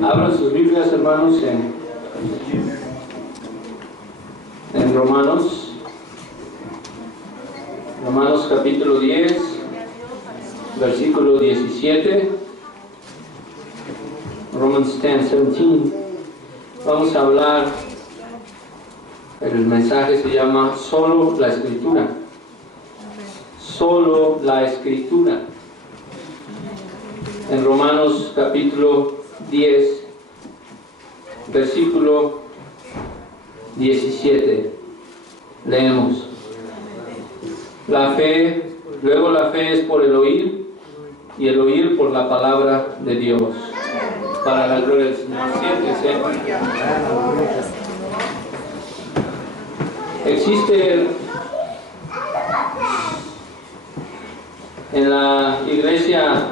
Abran sus Biblias, hermanos, en Romanos capítulo 10, versículo 17. Romans 10:17. Vamos a hablar, el mensaje se llama Solo la Escritura. Solo la Escritura. En Romanos capítulo 10, versículo 17, leemos: luego la fe es por el oír, y el oír por la palabra de Dios. Para la gloria del Señor. Siéntense. Existe en la iglesia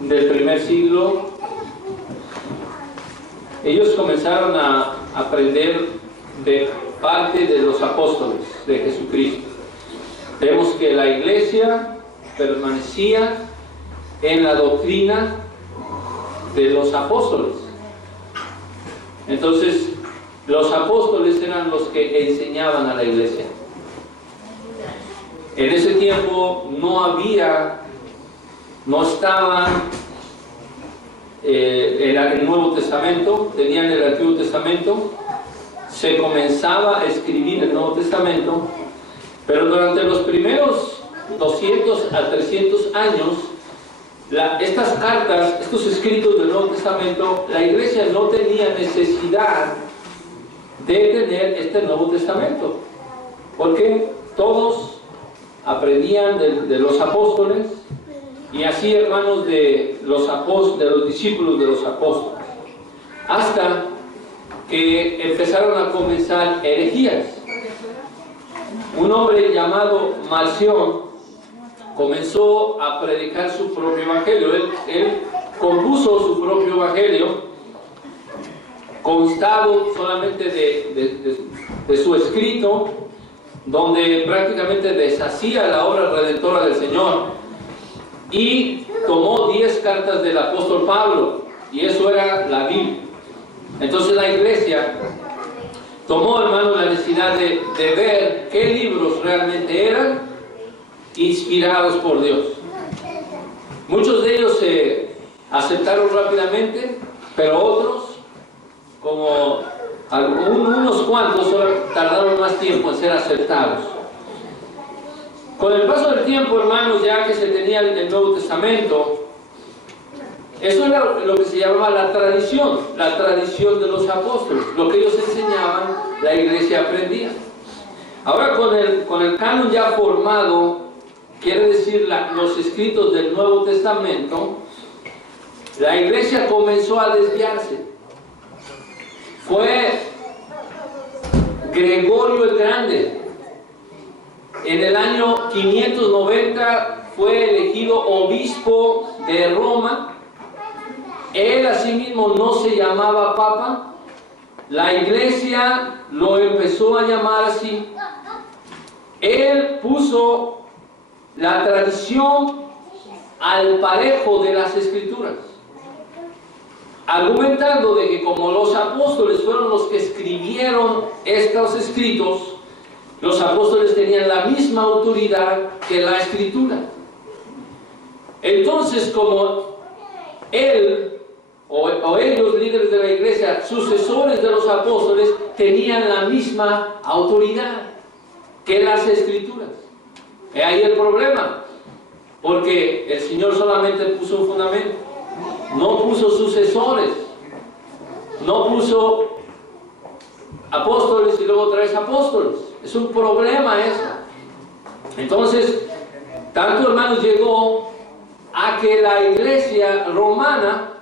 del primer siglo, ellos comenzaron a aprender de parte de los apóstoles de Jesucristo. Vemos que la iglesia permanecía en la doctrina de los apóstoles. Entonces, los apóstoles eran los que enseñaban a la iglesia. En ese tiempo no estaban en el Nuevo Testamento, tenían el Antiguo Testamento, se comenzaba a escribir el Nuevo Testamento, pero durante los primeros 200 a 300 años, estas cartas, estos escritos del Nuevo Testamento, la iglesia no tenía necesidad de tener este Nuevo Testamento, porque todos aprendían de los apóstoles, y así, hermanos, de los discípulos de los apóstoles, hasta que empezaron a comenzar herejías. Un hombre llamado Marción comenzó a predicar su propio evangelio. Él compuso su propio evangelio, constado solamente de su escrito, donde prácticamente deshacía la obra redentora del Señor, y tomó 10 cartas del apóstol Pablo, y eso era la Biblia. Entonces la iglesia tomó, hermano, la necesidad de ver qué libros realmente eran inspirados por Dios. Muchos de ellos se aceptaron rápidamente, pero otros, como unos cuantos, tardaron más tiempo en ser aceptados. Con el paso del tiempo, hermanos, ya que se tenía el Nuevo Testamento, eso era lo que se llamaba la tradición de los apóstoles. Lo que ellos enseñaban, la iglesia aprendía. Ahora, con el canon ya formado, quiere decir los escritos del Nuevo Testamento, la iglesia comenzó a desviarse. Fue Gregorio el Grande. En el año 590 fue elegido obispo de Roma. Él asimismo no se llamaba papa. La iglesia lo empezó a llamar así. Él puso la tradición al parejo de las escrituras, argumentando de que como los apóstoles fueron los que escribieron estos escritos, los apóstoles tenían la misma autoridad que la escritura. Entonces, como él o ellos, líderes de la iglesia, sucesores de los apóstoles, tenían la misma autoridad que las escrituras. Es ahí el problema, porque el Señor solamente puso un fundamento, no puso sucesores, no puso apóstoles y luego tres apóstoles. Es un problema eso. Entonces, tanto, hermanos, llegó a que la iglesia romana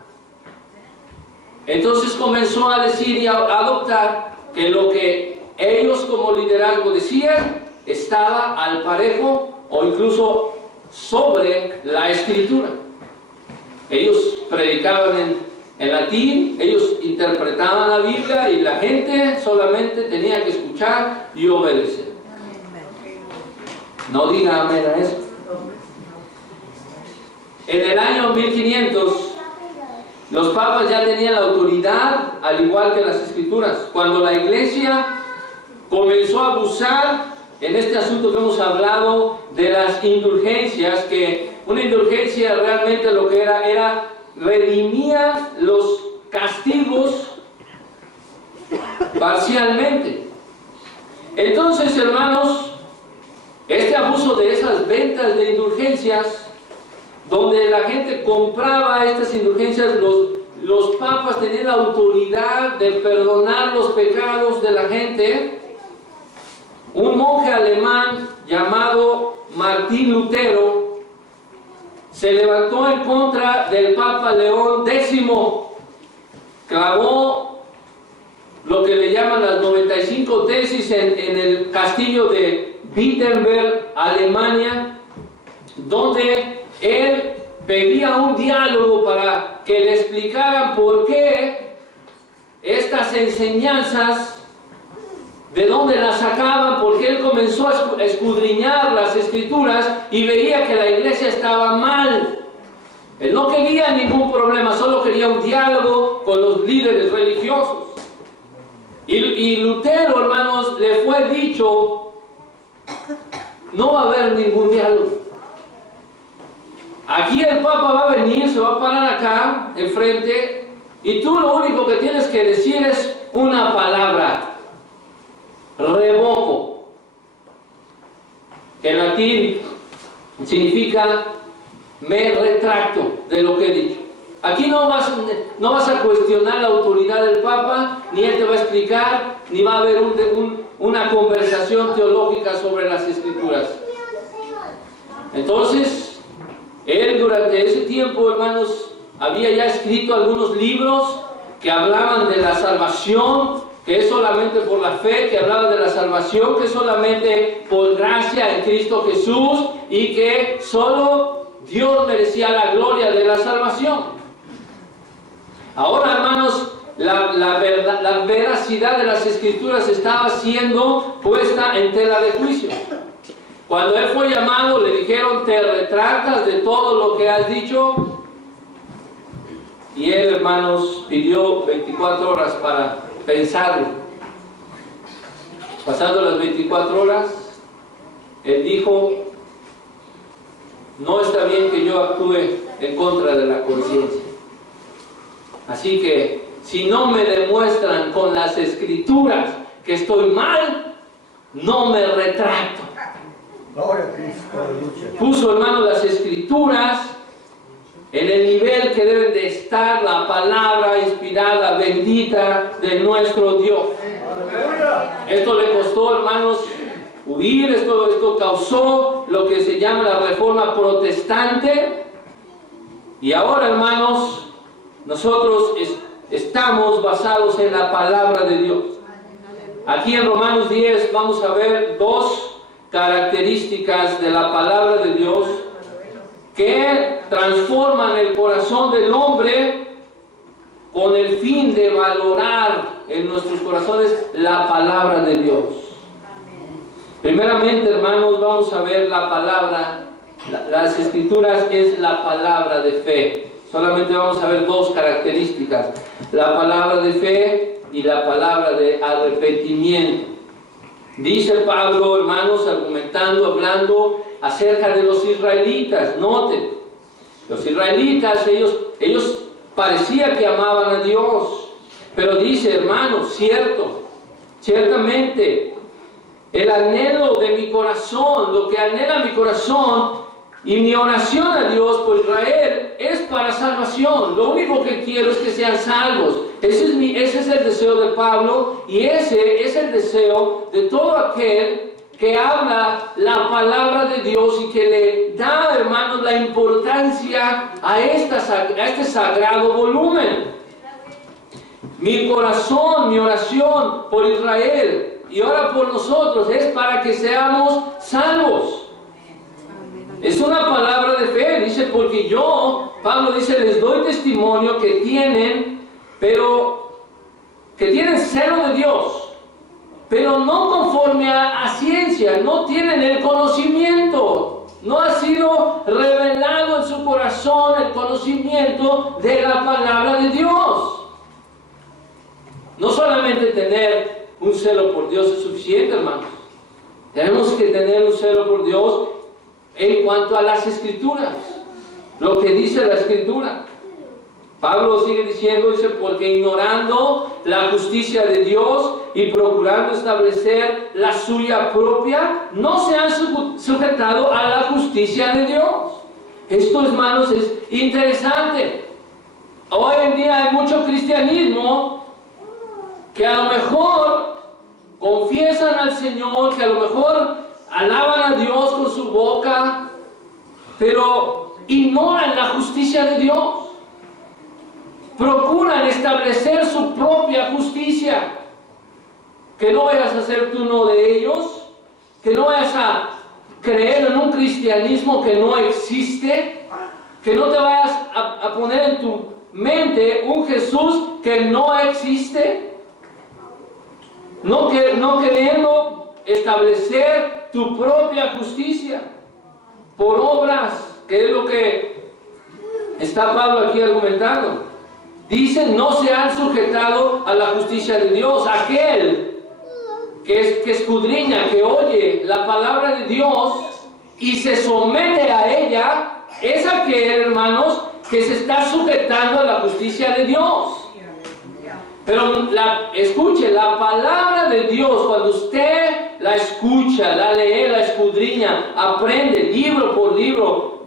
entonces comenzó a decir y a adoptar que lo que ellos como liderazgo decían estaba al parejo o incluso sobre la escritura. Ellos predicaban en latín, ellos interpretaban la Biblia y la gente solamente tenía que escuchar y obedecer. No diga amén a eso. En el año 1500 Los papas ya tenían la autoridad, al igual que las escrituras. Cuando la iglesia comenzó a abusar en este asunto que hemos hablado de las indulgencias, que una indulgencia realmente lo que era redimía los castigos parcialmente. Entonces, hermanos, este abuso de esas ventas de indulgencias, donde la gente compraba estas indulgencias, los papas tenían la autoridad de perdonar los pecados de la gente. Un monje alemán llamado Martín Lutero se levantó en contra del Papa León X, clavó lo que le llaman las 95 tesis en el castillo de Wittenberg, Alemania, donde él pedía un diálogo para que le explicaran por qué estas enseñanzas, de dónde las sacaban, porque él comenzó a escudriñar las escrituras y veía que la iglesia estaba mal. Él no quería ningún problema, solo quería un diálogo con los líderes religiosos. Y Lutero, hermanos, le fue dicho: no va a haber ningún diálogo. Aquí el Papa va a venir, se va a parar acá, enfrente, y tú lo único que tienes que decir es una palabra: revoco. Que en latín significa me retracto de lo que he dicho. Aquí no vas a cuestionar la autoridad del Papa, ni él te va a explicar, ni va a haber una conversación teológica sobre las escrituras. Entonces, él durante ese tiempo, hermanos, había ya escrito algunos libros que hablaban de la salvación, que es solamente por la fe, que hablaba de la salvación, que es solamente por gracia en Cristo Jesús, y que solo Dios merecía la gloria de la salvación. Ahora, hermanos, la veracidad de las escrituras estaba siendo puesta en tela de juicio. Cuando él fue llamado, le dijeron: te retractas de todo lo que has dicho. Y él, hermanos, pidió 24 horas para pensarlo. Pasando las 24 horas, él dijo: no está bien que yo actúe en contra de la conciencia. Así que, si no me demuestran con las escrituras que estoy mal, no me retracto. Puso, hermano, las escrituras en el nivel que deben de estar la palabra inspirada, bendita de nuestro Dios. Esto le costó, hermanos, huir. Esto causó lo que se llama la Reforma Protestante. Y ahora, hermanos, nosotros estamos basados en la palabra de Dios. Aquí en Romanos 10 vamos a ver dos características de la palabra de Dios que transforman el corazón del hombre con el fin de valorar en nuestros corazones la palabra de Dios. Primeramente, hermanos, vamos a ver la palabra. Las escrituras es la palabra de fe. Solamente vamos a ver dos características: la palabra de fe y la palabra de arrepentimiento. Dice Pablo, hermanos, argumentando, hablando acerca de los israelitas. Noten, los israelitas, ellos parecía que amaban a Dios, pero dice, hermanos, ciertamente, el anhelo de mi corazón, lo que anhela mi corazón y mi oración a Dios por Israel es para salvación. Lo único que quiero es que sean salvos. Ese es el deseo de Pablo, y ese es el deseo de todo aquel que habla la palabra de Dios y que le da, hermanos, la importancia a este sagrado volumen. Mi corazón, mi oración por Israel y ahora por nosotros es para que seamos salvos. Es una palabra de fe, dice, porque Pablo dice, les doy testimonio que tienen celo de Dios, pero no conforme a ciencia, no tienen el conocimiento, no ha sido revelado en su corazón corazón el conocimiento de la palabra de Dios. No solamente tener un celo por Dios es suficiente, hermanos. Tenemos que tener un celo por Dios en cuanto a las Escrituras, lo que dice la Escritura. Pablo sigue diciendo, dice, porque ignorando la justicia de Dios y procurando establecer la suya propia, no se han sujetado a la justicia de Dios. Esto, hermanos, es interesante. Hoy en día hay mucho cristianismo que a lo mejor confiesan al Señor, que a lo mejor alaban a Dios con su boca, pero ignoran la justicia de Dios. Procuran establecer su propia justicia. Que no vayas a ser tú uno de ellos, que no vayas a creer en un cristianismo que no existe, que no te vayas a poner en tu mente un Jesús que no existe, no queriendo establecer tu propia justicia por obras, que es lo que está Pablo aquí argumentando. Dice, no se han sujetado a la justicia de Dios. Aquel que escudriña, que oye la palabra de Dios y se somete a ella, es aquel, hermanos, que se está sujetando a la justicia de Dios. Pero escuche, la palabra de Dios, cuando usted la escucha, la lee, la escudriña, aprende libro por libro,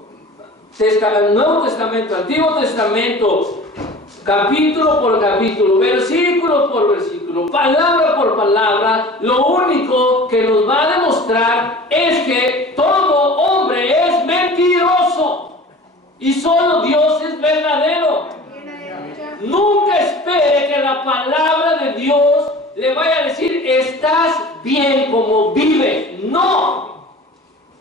Nuevo Testamento, Antiguo Testamento, capítulo por capítulo, versículo por versículo, palabra por palabra, lo único que nos va a demostrar es que todo hombre es mentiroso y solo Dios es verdadero. Nunca espere que la palabra de Dios le vaya a decir, estás bien como vives. No.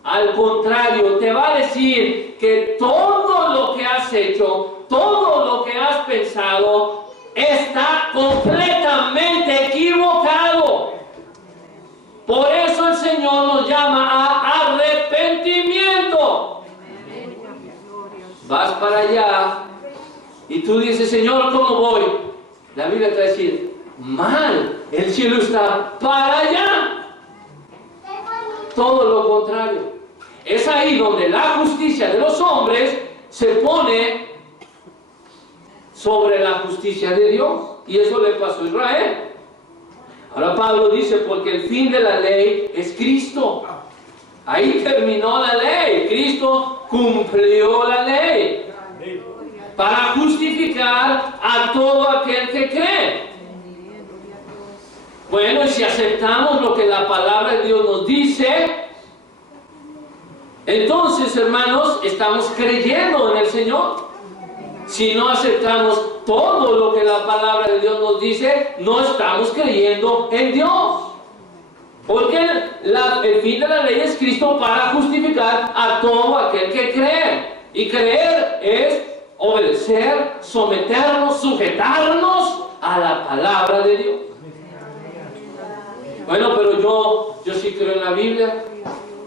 Al contrario, te va a decir que todo lo que has hecho, todo lo que has pensado, está completamente equivocado. Por eso el Señor nos llama a arrepentimiento. Vas para allá y tú dices, Señor, ¿cómo voy? La Biblia te va a decir, mal, el cielo está para allá. Todo lo contrario. Es ahí donde la justicia de los hombres se pone sobre la justicia de Dios. Y eso le pasó a Israel. Ahora Pablo dice, porque el fin de la ley es Cristo. Ahí terminó la ley. Cristo cumplió la ley para justificar a todo aquel que cree. Bueno, y si aceptamos lo que la palabra de Dios nos dice, entonces, hermanos, estamos creyendo en el Señor. Si no aceptamos todo lo que la palabra de Dios nos dice, no estamos creyendo en Dios. Porque el fin de la ley es Cristo para justificar a todo aquel que cree. Y creer es obedecer, someternos, sujetarnos a la palabra de Dios. Bueno, pero yo sí creo en la Biblia.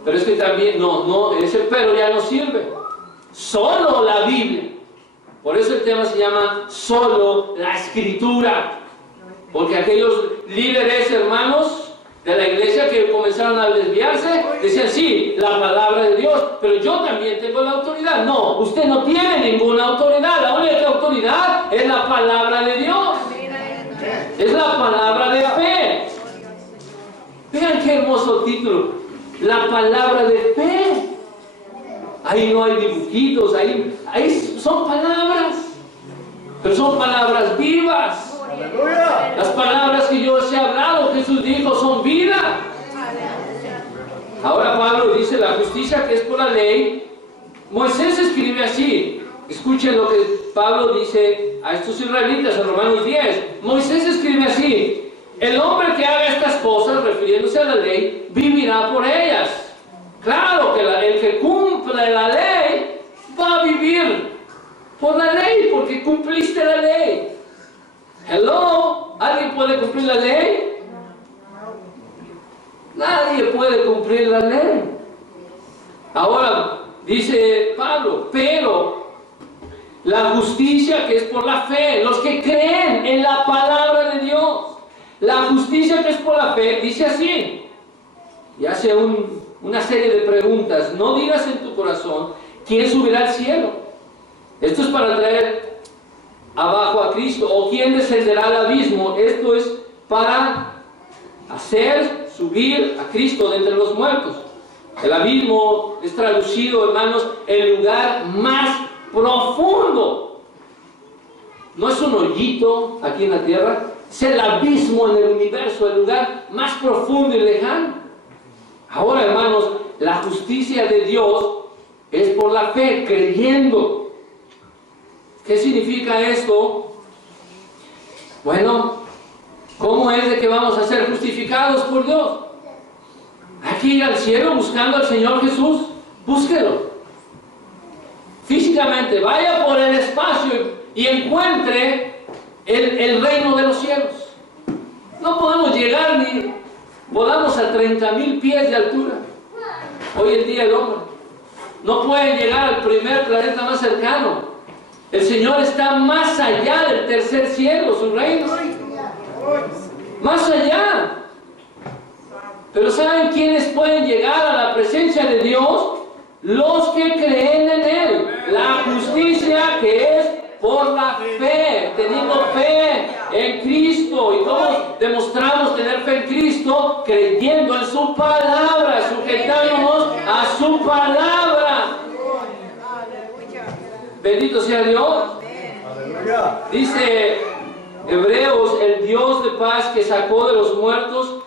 Pero es que también, ese pero ya no sirve. Solo la Biblia. Por eso el tema se llama solo la Escritura. Porque aquellos líderes, hermanos, de la iglesia que comenzaron a desviarse, decían, sí, la palabra de Dios, pero yo también tengo la autoridad. No, usted no tiene ninguna autoridad. La única autoridad es la palabra de Dios. Es la palabra de fe. Vean qué hermoso título. La palabra de fe. Ahí no hay dibujitos, ahí son palabras, pero son palabras vivas. Las palabras que yo os he hablado, Jesús dijo, son vida. Ahora Pablo dice, la justicia que es por la ley. Moisés escribe así. Escuchen lo que Pablo dice a estos israelitas en Romanos 10. Moisés escribe así: el hombre que haga estas cosas, refiriéndose a la ley, vivirá por ellas. Claro que el que cumple la ley va a vivir por la ley, porque cumpliste la ley. Hello, ¿alguien puede cumplir la ley? Nadie puede cumplir la ley. Ahora dice Pablo, pero La justicia que es por la fe, los que creen en la palabra de Dios. La justicia que es por la fe dice así, y hace una serie de preguntas. No digas en tu corazón, ¿quién subirá al cielo? Esto es para traer abajo a Cristo. ¿O quién descenderá al abismo? Esto es para hacer subir a Cristo de entre los muertos. El abismo es traducido, hermanos, el lugar más profundo. No es un hoyito aquí en la tierra, es el abismo en el universo, el lugar más profundo y lejano. Ahora, hermanos, la justicia de Dios es por la fe, creyendo. ¿Qué significa esto? Bueno, ¿cómo es de que vamos a ser justificados por Dios? Hay que ir al cielo buscando al Señor Jesús. Búsquelo. Físicamente, vaya por el espacio y encuentre el reino de los cielos. No podemos llegar ni volamos a 30,000 pies de altura. Hoy en día el hombre no puede llegar al primer planeta más cercano. El Señor está más allá del tercer cielo, su reino. Más allá. Pero ¿saben quiénes pueden llegar a la presencia de Dios? Los que creen en Él. La justicia que es por la fe, teniendo fe en Cristo. ¿Y cómo demostramos tener fe en Cristo? Creyendo en su palabra, sujetándonos a su palabra. Bendito sea Dios. Dice Hebreos, el Dios de paz que sacó de los muertos,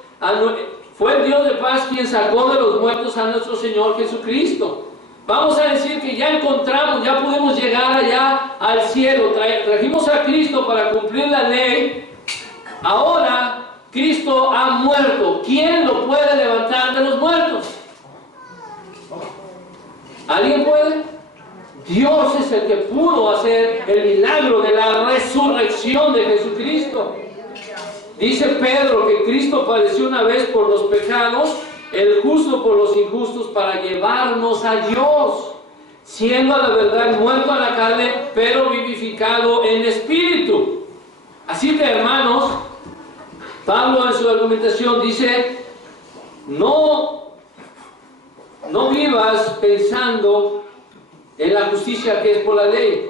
fue el Dios de paz quien sacó de los muertos a nuestro Señor Jesucristo. Vamos a decir que ya encontramos, ya pudimos llegar allá al cielo, trajimos a Cristo para cumplir la ley. Ahora Cristo ha muerto. ¿Quién lo puede levantar de los muertos? ¿Alguien puede? Dios es el que pudo hacer el milagro de la resurrección de Jesucristo. Dice Pedro que Cristo padeció una vez por los pecados, el justo por los injustos, para llevarnos a Dios, siendo a la verdad muerto a la carne, pero vivificado en espíritu. Así que, hermanos, Pablo en su argumentación dice, no vivas pensando en la justicia que es por la ley,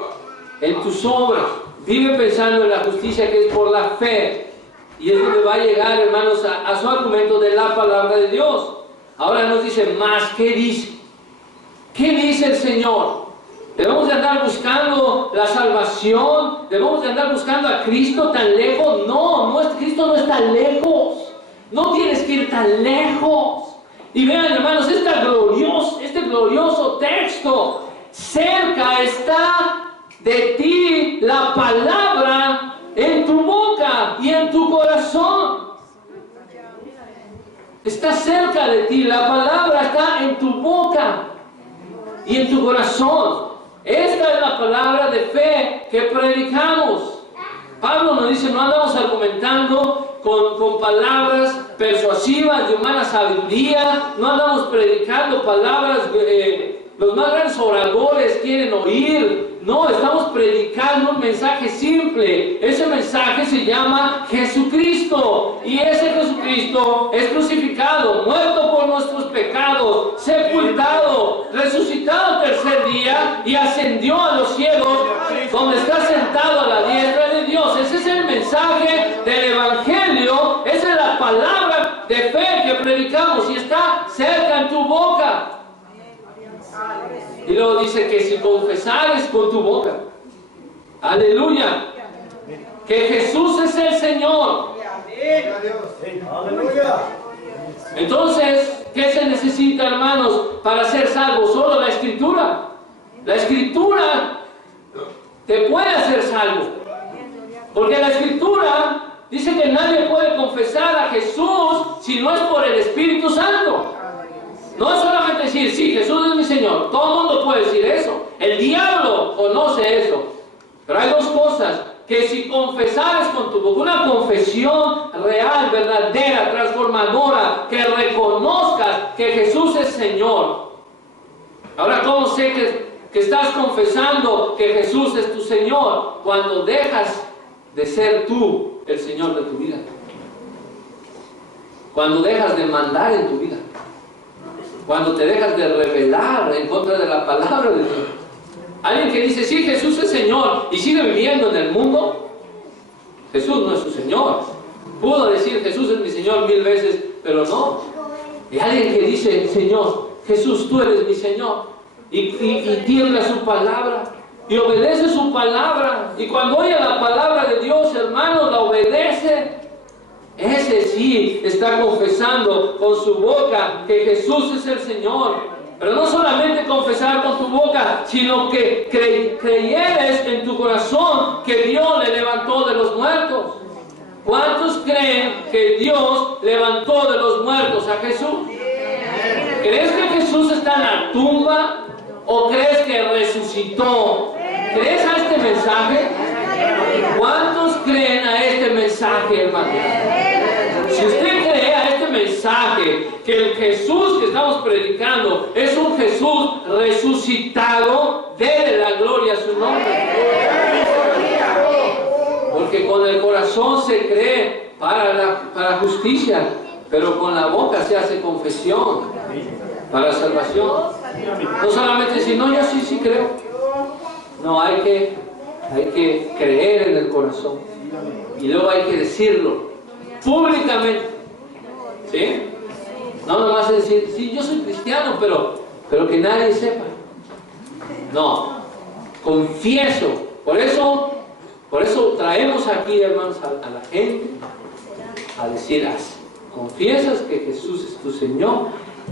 en tus obras. Vive pensando en la justicia que es por la fe. Y es donde va a llegar, hermanos, a su argumento de la palabra de Dios. Ahora nos dice más. ¿Qué dice? ¿Qué dice el Señor? ¿Debemos de andar buscando la salvación? ¿Debemos de andar buscando a Cristo tan lejos? No, Cristo no está lejos. No tienes que ir tan lejos. Y vean, hermanos, este glorioso texto. Cerca está de ti la palabra en tu boca y en tu corazón. Está cerca de ti, la palabra está en tu boca y en tu corazón. Esta es la palabra de fe que predicamos. Pablo nos dice, no andamos argumentando con palabras persuasivas de humana sabiduría, no andamos predicando palabras, los más grandes oradores quieren oír. No, estamos predicando un mensaje simple. Ese mensaje se llama Jesucristo. Y ese Jesucristo es crucificado, muerto por nuestros pecados, sepultado, resucitado el tercer día y ascendió a los cielos, donde está sentado a la diestra de Dios. Ese es el mensaje del Evangelio. Esa es la palabra de fe que predicamos y está cerca en tu boca. Y luego dice que si confesares con tu boca, aleluya, que Jesús es el Señor. Entonces, ¿qué se necesita, hermanos, para ser salvos? Solo la Escritura. La Escritura te puede hacer salvo. Porque la Escritura dice que nadie puede confesar a Jesús si no es por el Espíritu Santo. No es solamente decir, sí, Jesús es mi Señor. Todo el mundo puede decir eso. El diablo conoce eso. Pero hay dos cosas. Que si confesares con tu boca, una confesión real, verdadera, transformadora, que reconozcas que Jesús es Señor. Ahora, ¿cómo sé que que estás confesando que Jesús es tu Señor cuando dejas de ser tú el Señor de tu vida. Cuando dejas de mandar en tu vida. Cuando te dejas de rebelar en contra de la palabra de Dios. Alguien que dice, sí, Jesús es Señor y sigue viviendo en el mundo, Jesús no es su Señor. Pudo decir, Jesús es mi Señor 1000 veces, pero no. Y alguien que dice, Señor, Jesús, tú eres mi Señor, y tiembla su palabra, y obedece su palabra, y cuando oye la palabra de Dios, hermanos, la obedece. Ese sí está confesando con su boca que Jesús es el Señor. Pero no solamente confesar con tu boca, sino que creyeres en tu corazón que Dios le levantó de los muertos. ¿Cuántos creen que Dios levantó de los muertos a Jesús? ¿Crees que Jesús está en la tumba o crees que resucitó? ¿Crees a este mensaje? ¿Cuántos creen a este mensaje, hermano? Si usted cree a este mensaje, que el Jesús que estamos predicando es un Jesús resucitado, déle la gloria a su nombre. Porque con el corazón se cree para justicia, pero con la boca se hace confesión para salvación. No solamente decir, no, yo sí creo. No, hay que creer en el corazón. Y luego hay que decirlo públicamente. ¿Sí? No nomás decir, sí, yo soy cristiano, pero que nadie sepa. No, confieso. Por eso traemos aquí, hermanos, a la gente a decir así. Confiesas que Jesús es tu Señor.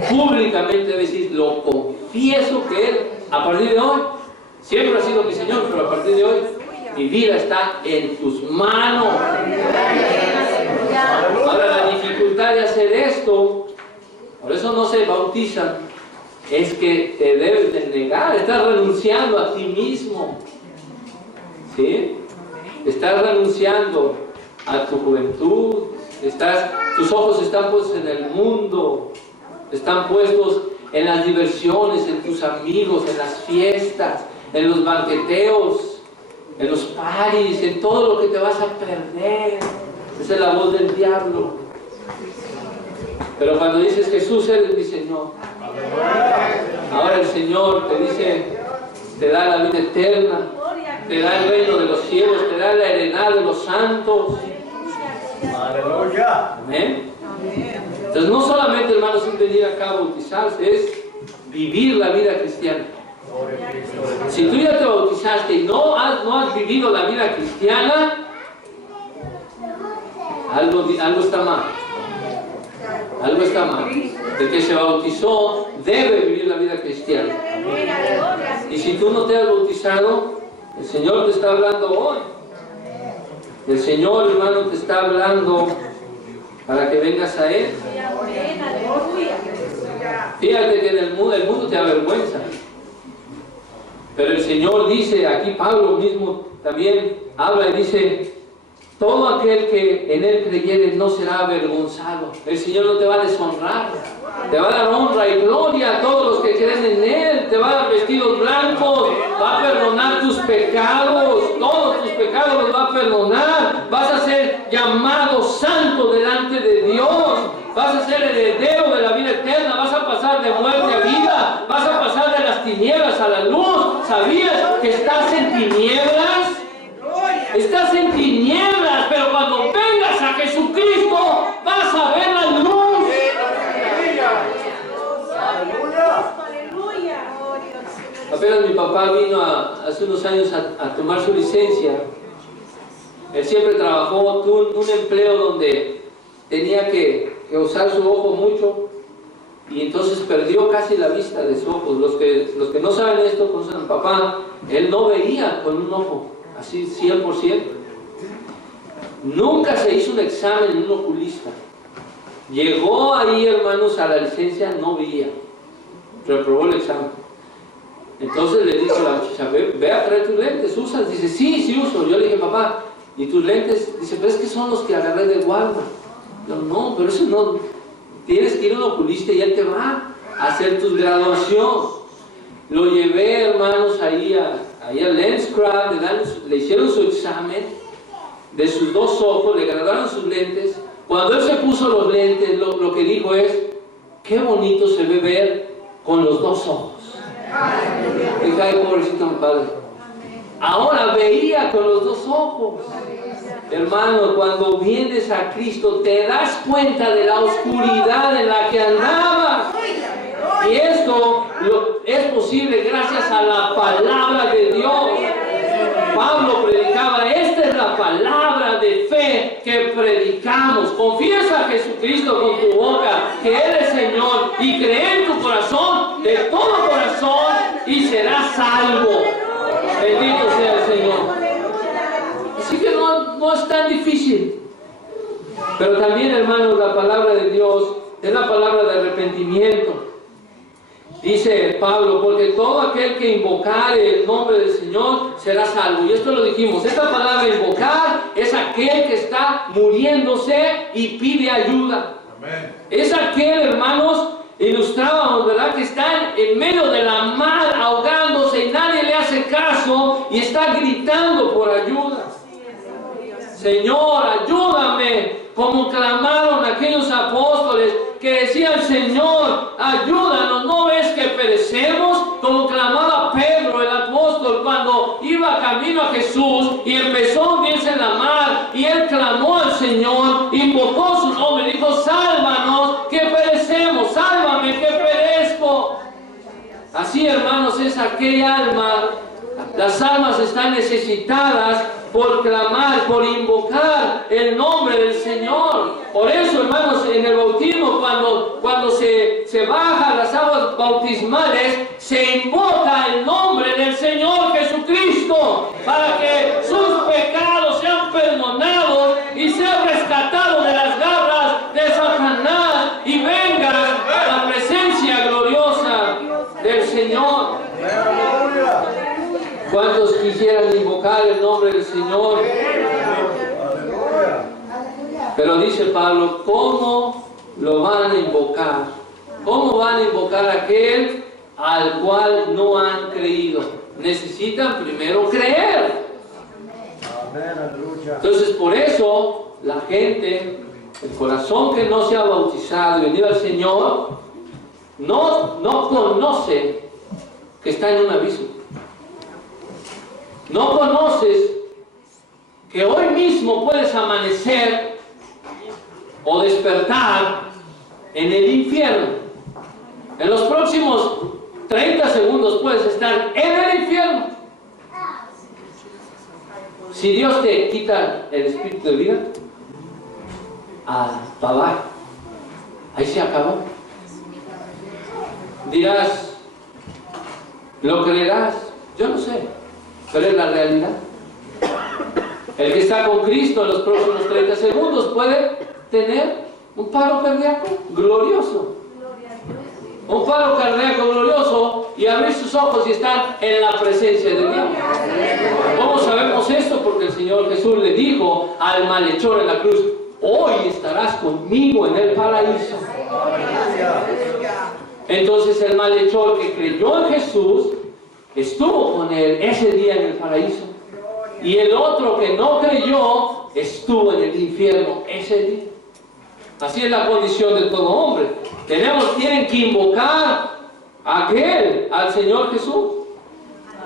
Públicamente decís, lo confieso que Él, a partir de hoy, siempre ha sido mi Señor, pero a partir de hoy, mi vida está en tus manos. Ahora, la dificultad de hacer esto, por eso no se bautizan, es que te debes de negar, estás renunciando a ti mismo. ¿Sí? Estás renunciando a tu juventud, tus ojos están puestos en el mundo, están puestos en las diversiones, en tus amigos, en las fiestas, en los banqueteos, en los paris, en todo lo que te vas a perder. Esa es la voz del diablo. Pero cuando dices, Jesús, eres mi Señor, ahora el Señor te dice, te da la vida eterna, te da el reino de los cielos, te da la heredad de los santos. Aleluya. Amén. Entonces no solamente, hermanos, es venir acá a bautizarse, es vivir la vida cristiana. Si tú ya te bautizaste y no has vivido la vida cristiana, algo está mal. Algo está mal. El que se bautizó debe vivir la vida cristiana. Y si tú no te has bautizado, el Señor te está hablando hoy. El Señor, hermano, te está hablando para que vengas a Él. Fíjate que en el mundo te avergüenza. Pero el Señor dice, aquí Pablo mismo también habla y dice, todo aquel que en Él creyere no será avergonzado. El Señor no te va a deshonrar. Te va a dar honra y gloria a todos los que creen en Él. Te va a dar vestidos blancos. Va a perdonar tus pecados. Todos tus pecados los va a perdonar. Vas a ser llamado santo delante de Dios. Vas a ser heredero de la vida eterna. Vas a pasar de muerte a vida. Vas a pasar de las tinieblas a la luz. ¿Sabías que estás en tinieblas? Estás en tinieblas, pero cuando vengas a Jesucristo vas a ver la luz. Apenas mi papá vino hace unos años a tomar su licencia. Él siempre trabajó, tuvo un empleo donde tenía que usar su ojo mucho y entonces perdió casi la vista de su ojo. Los que no saben esto, conocen a mi papá, él no veía con un ojo, así 100%. Nunca se hizo un examen en un oculista. Llegó ahí, hermanos, a la licencia, no veía. Reprobó el examen. Entonces le dijo a la muchacha, ve a traer tus lentes, ¿usas? Dice, sí uso. Yo le dije, papá, ¿y tus lentes? Dice, pero es que son los que agarré de Walmart. No, pero eso no. Tienes que ir a un oculista y él te va a hacer tu graduación. Lo llevé, hermanos, ahí al LensCraft, le hicieron su examen de sus dos ojos, le graduaron sus lentes. Cuando él se puso los lentes, lo que dijo es: qué bonito se ve ver con los dos ojos. Dije: ay, pobrecito mi padre. Ahora veía con los dos ojos. Hermano, cuando vienes a Cristo te das cuenta de la oscuridad en la que andabas. Y esto es posible gracias a la palabra de Dios. Pablo predicaba: esta es la palabra de fe que predicamos. Confiesa a Jesucristo con tu boca que Él es Señor y cree en tu corazón de todo corazón y serás salvo. Bendito sea el Señor. Así que no es tan difícil. Pero también, hermanos, la palabra de Dios es la palabra de arrepentimiento. Dice Pablo: porque todo aquel que invocare el nombre del Señor será salvo. Y esto lo dijimos. Esta palabra invocar es aquel que está muriéndose y pide ayuda. Amén. Es aquel, hermanos, ilustrábamos, ¿verdad?, que está en medio de la mar ahogándose y nadie le hace caso y está gritando por ayuda. Señor, ayúdame, como clamaron aquellos apóstoles que decían: Señor, ayúdanos, ¿no ves que perecemos? Como clamaba Pedro, el apóstol, cuando iba camino a Jesús y empezó a hundirse en la mar, y él clamó al Señor, invocó su nombre, dijo: sálvanos, que perecemos, sálvame, que perezco. Así, hermanos, es aquella alma. Las almas están necesitadas por clamar, por invocar el nombre del Señor. Por eso, hermanos, en el bautismo, cuando se bajan las aguas bautismales, se invoca el nombre del Señor Jesucristo para que sus pecados sean perdonados y sean rescatados de las garras de Satanás y vengan a la presencia gloriosa del Señor. ¿Cuántos quisieran invocar el nombre del Señor? Pero dice Pablo: ¿cómo lo van a invocar? ¿Cómo van a invocar a aquel al cual no han creído? Necesitan primero creer. Entonces, por eso la gente, el corazón que no se ha bautizado y venido al Señor, no conoce que está en un abismo. No conoces que hoy mismo puedes amanecer o despertar en el infierno. En los próximos 30 segundos puedes estar en el infierno. Si Dios te quita el espíritu de vida, bye, ahí se acabó. Dirás: ¿lo creerás? Yo no sé, pero es la realidad. El que está con Cristo en los próximos 30 segundos puede tener un paro cardíaco glorioso. Un paro cardíaco glorioso y abrir sus ojos y estar en la presencia de Dios. ¿Cómo sabemos esto? Porque el Señor Jesús le dijo al malhechor en la cruz: hoy estarás conmigo en el paraíso. Entonces el malhechor que creyó en Jesús estuvo con él ese día en el paraíso, y el otro que no creyó estuvo en el infierno ese día. Así es la condición de todo hombre. Tienen que invocar a aquel, al Señor Jesús.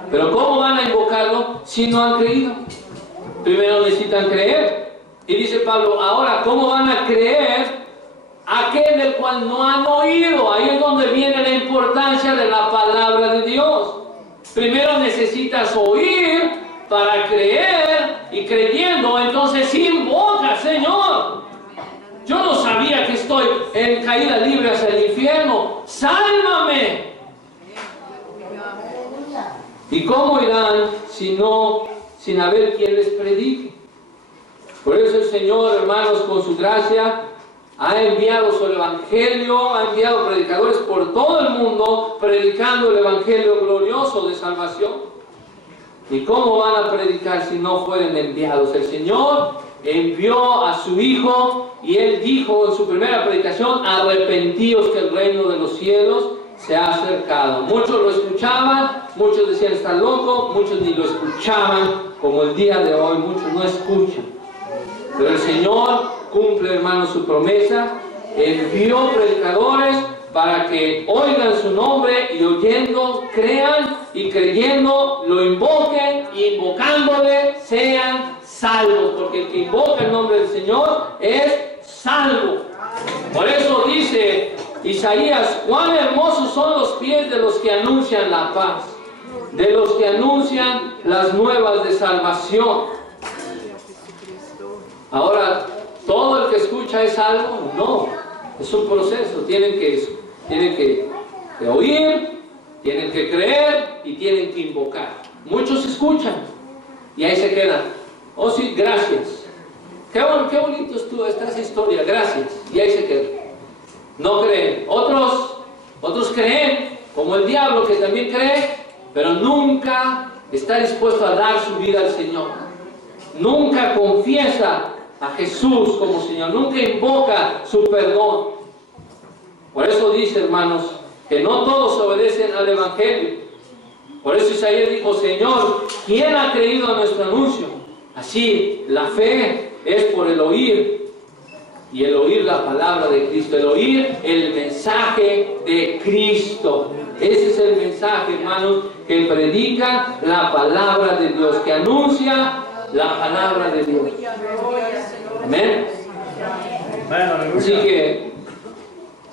Pero ¿cómo van a invocarlo si no han creído? Primero necesitan creer. Y dice Pablo: ahora, ¿cómo van a creer aquel del cual no han oído? Ahí es donde viene la importancia de la palabra de Dios. Primero necesitas oír para creer, y creyendo entonces invoca: Señor, yo no sabía que estoy en caída libre hacia el infierno, sálvame. ¿Y cómo irán sin haber quien les predique? Por eso el Señor, hermanos, con su gracia ha enviado su evangelio, ha enviado predicadores por todo el mundo predicando el evangelio glorioso de salvación. ¿Y cómo van a predicar si no fueren enviados? El Señor envió a su Hijo y Él dijo en su primera predicación: arrepentíos, que el reino de los cielos se ha acercado. Muchos lo escuchaban, muchos decían está loco, muchos ni lo escuchaban, como el día de hoy, muchos no escuchan. Pero el Señor cumple, hermanos, su promesa, envió predicadores para que oigan su nombre y oyendo crean y creyendo lo invoquen y invocándole sean salvos, porque el que invoca el nombre del Señor es salvo. Por eso dice Isaías, cuán hermosos son los pies de los que anuncian la paz, de los que anuncian las nuevas de salvación. Ahora, ¿todo el que escucha es salvo? No, es un proceso. Tienen que oír, tienen que creer y tienen que invocar. Muchos escuchan y ahí se quedan. Oh sí, gracias. Qué bonito estuvo esta historia, gracias. Y ahí se quedan. No creen. Otros creen, como el diablo que también cree, pero nunca está dispuesto a dar su vida al Señor. Nunca confiesa a Jesús como Señor, nunca invoca su perdón. Por eso dice, hermanos, que no todos obedecen al Evangelio. Por eso Isaías dijo, Señor, ¿quién ha creído a nuestro anuncio? Así, la fe es por el oír, y el oír la palabra de Cristo, el oír el mensaje de Cristo. Ese es el mensaje, hermanos, que predica la palabra de Dios, que anuncia la palabra de Dios. Amén. Así que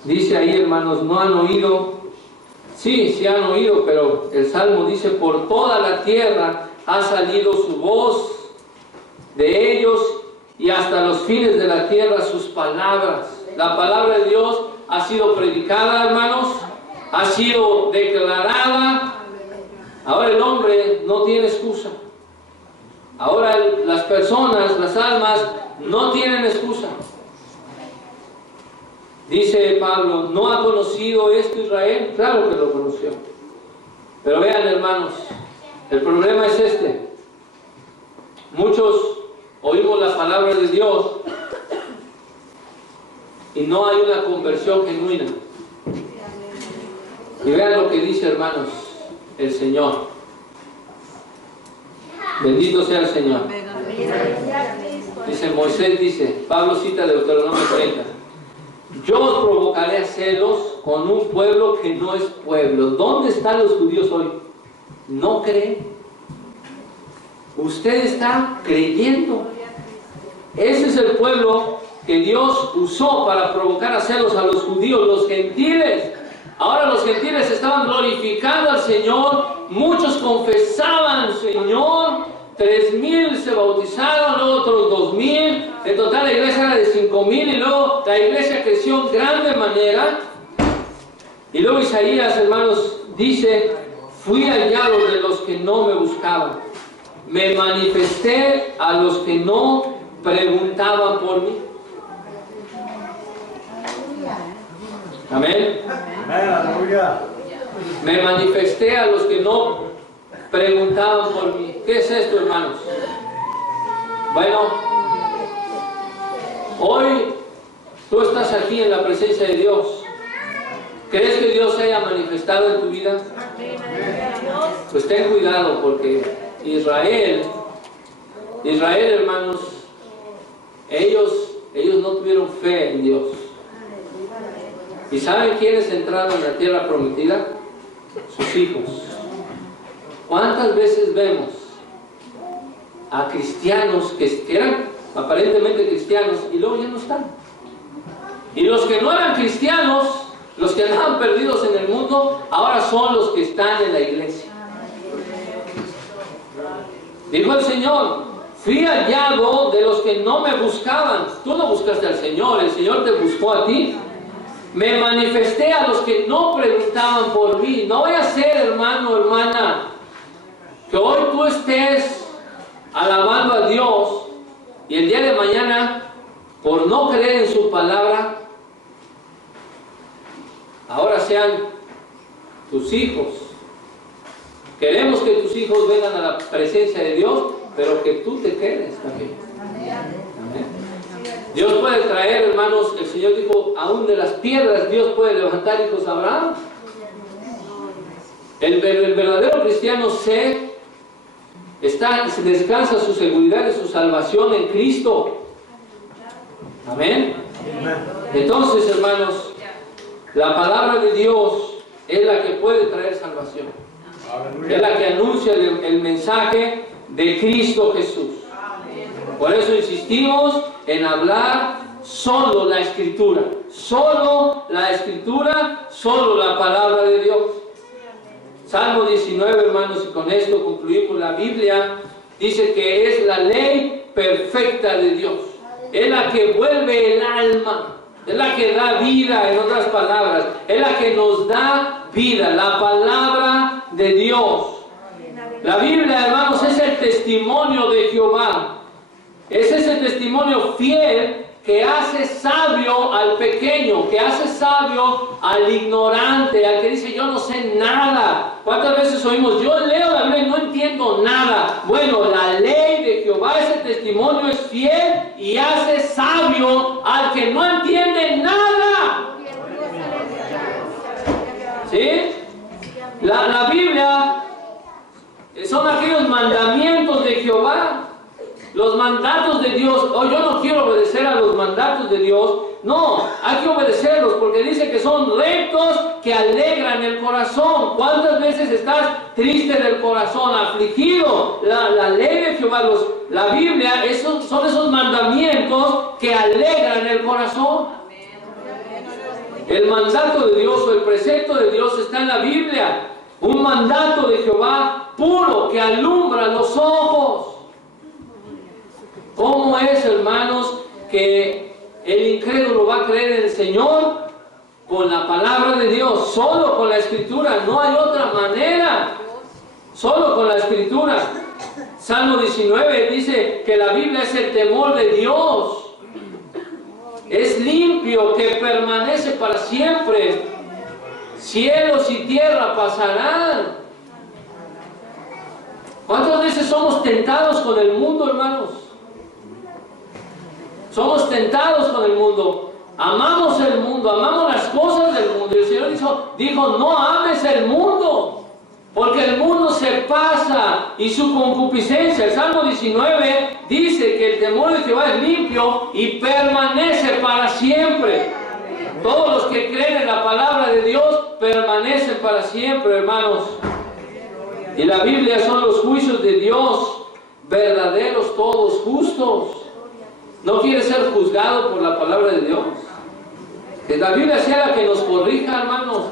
dice ahí, hermanos, no han oído. Sí han oído, pero el Salmo dice, por toda la tierra ha salido su voz de ellos y hasta los fines de la tierra sus palabras. La palabra de Dios ha sido predicada, hermanos, ha sido declarada. Ahora el hombre no tiene excusa. Ahora las personas, las almas, no tienen excusa. Dice Pablo, ¿no ha conocido esto Israel? Claro que lo conoció. Pero vean, hermanos, el problema es este. Muchos oímos la palabra de Dios y no hay una conversión genuina. Y vean lo que dice, hermanos, el Señor. Bendito sea el Señor. Dice Moisés, dice, Pablo cita Deuteronomio 30. Yo os provocaré a celos con un pueblo que no es pueblo. ¿Dónde están los judíos hoy? ¿No creen? Usted está creyendo. Ese es el pueblo que Dios usó para provocar a celos a los judíos, los gentiles. Ahora los gentiles estaban glorificando al Señor. Muchos confesaban, Señor. 3,000 se bautizaron, luego otros 2,000. En total la iglesia era de 5,000 y luego la iglesia creció en grande manera. Y luego Isaías, hermanos, dice, fui hallado de los que no me buscaban. Me manifesté a los que no preguntaban por mí. Amén. Me manifesté a los que no preguntaban por mí. ¿Qué es esto, hermanos? Bueno, hoy tú estás aquí en la presencia de Dios. ¿Crees que Dios se haya manifestado en tu vida? Pues ten cuidado, porque Israel, hermanos, ellos no tuvieron fe en Dios. ¿Y saben quiénes entraron en la tierra prometida? Sus hijos. ¿Cuántas veces vemos a cristianos que eran aparentemente cristianos y luego ya no están? Y los que no eran cristianos, los que andaban perdidos en el mundo, ahora son los que están en la iglesia. Dijo el Señor, fui hallado de los que no me buscaban. Tú no buscaste al Señor, el Señor te buscó a ti. Me manifesté a los que no preguntaban por mí. No voy a ser, hermano, hermana, que hoy tú estés alabando a Dios y el día de mañana, por no creer en su palabra, ahora sean tus hijos. Queremos que tus hijos vengan a la presencia de Dios, pero que tú te quedes también. Amén. Dios puede traer, hermanos, el Señor dijo, aún de las piedras Dios puede levantar hijos a Abraham. El verdadero cristiano descansa su seguridad y su salvación en Cristo. Amén. Entonces, hermanos, la palabra de Dios es la que puede traer salvación. Es la que anuncia el mensaje de Cristo Jesús. Por eso insistimos en hablar solo la Escritura. Solo la Escritura, solo la palabra de Dios. Salmo 19, hermanos, y con esto concluimos. La Biblia dice que es la ley perfecta de Dios. Es la que vuelve el alma. Es la que da vida, en otras palabras. Es la que nos da vida. La palabra de Dios. La Biblia, hermanos, es el testimonio de Jehová. Es ese testimonio fiel que hace sabio al pequeño, que hace sabio al ignorante, al que dice yo no sé nada. ¿Cuántas veces oímos? Yo leo la Biblia y no entiendo nada. Bueno, la ley de Jehová, ese testimonio es fiel y hace sabio al que no entiende nada. ¿Sí? La Biblia son aquellos mandamientos de Jehová. Los mandatos de Dios. Oh, yo no quiero obedecer a los mandatos de Dios. No, hay que obedecerlos porque dice que son rectos que alegran el corazón. ¿Cuántas veces estás triste del corazón, afligido? La ley de Jehová, la Biblia, son esos mandamientos que alegran el corazón. El mandato de Dios o el precepto de Dios está en la Biblia. Un mandato de Jehová puro que alumbra los ojos. ¿Cómo es, hermanos, que el incrédulo va a creer en el Señor? Con la palabra de Dios, solo con la Escritura, no hay otra manera. Solo con la Escritura. Salmo 19 dice que la Biblia es el temor de Dios. Es limpio, que permanece para siempre. Cielos y tierra pasarán. ¿Cuántas veces somos tentados con el mundo, hermanos? Somos tentados con el mundo. Amamos el mundo, amamos las cosas del mundo. Y el Señor dijo, no ames el mundo, porque el mundo se pasa y su concupiscencia. El Salmo 19 dice que el temor de Jehová es limpio y permanece para siempre. Todos los que creen en la palabra de Dios permanecen para siempre, hermanos. Y la Biblia son los juicios de Dios, verdaderos todos, justos. ¿No quiere ser juzgado por la palabra de Dios? Que la Biblia sea la que nos corrija, hermanos.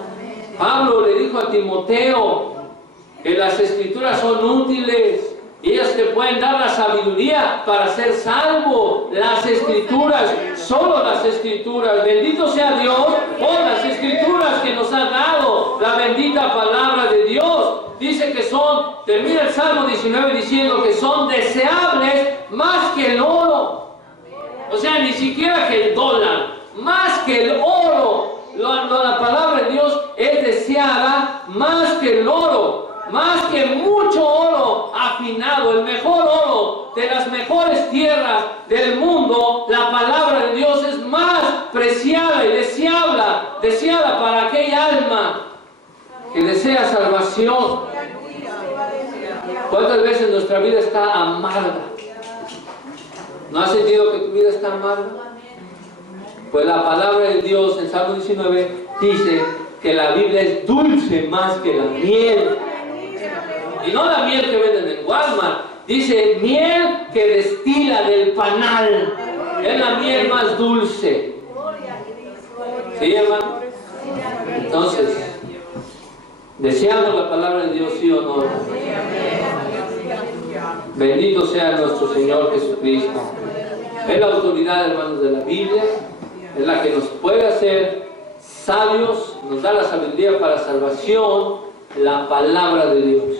Pablo le dijo a Timoteo que las Escrituras son útiles y ellas te pueden dar la sabiduría para ser salvo. Las Escrituras, solo las Escrituras. Bendito sea Dios por las Escrituras que nos ha dado la bendita palabra de Dios. Dice que termina el Salmo 19 diciendo que son deseables más que el oro. O sea, ni siquiera que el dólar, más que el oro. La palabra de Dios es deseada más que el oro, más que mucho oro afinado, el mejor oro de las mejores tierras del mundo. La palabra de Dios es más preciada y deseada para aquella alma que desea salvación. ¿Cuántas veces nuestra vida está amarga? ¿No has sentido que tu vida está amarga? Pues la palabra de Dios en Salmo 19 dice que la Biblia es dulce más que la miel. Y no la miel que venden en Walmart. Dice miel que destila del panal. Es la miel más dulce. ¿Sí, hermano? Entonces, ¿deseamos la palabra de Dios, sí o no? Bendito sea nuestro Señor Jesucristo. Es la autoridad, hermanos, de la Biblia. Es la que nos puede hacer sabios, nos da la sabiduría para salvación, la palabra de Dios.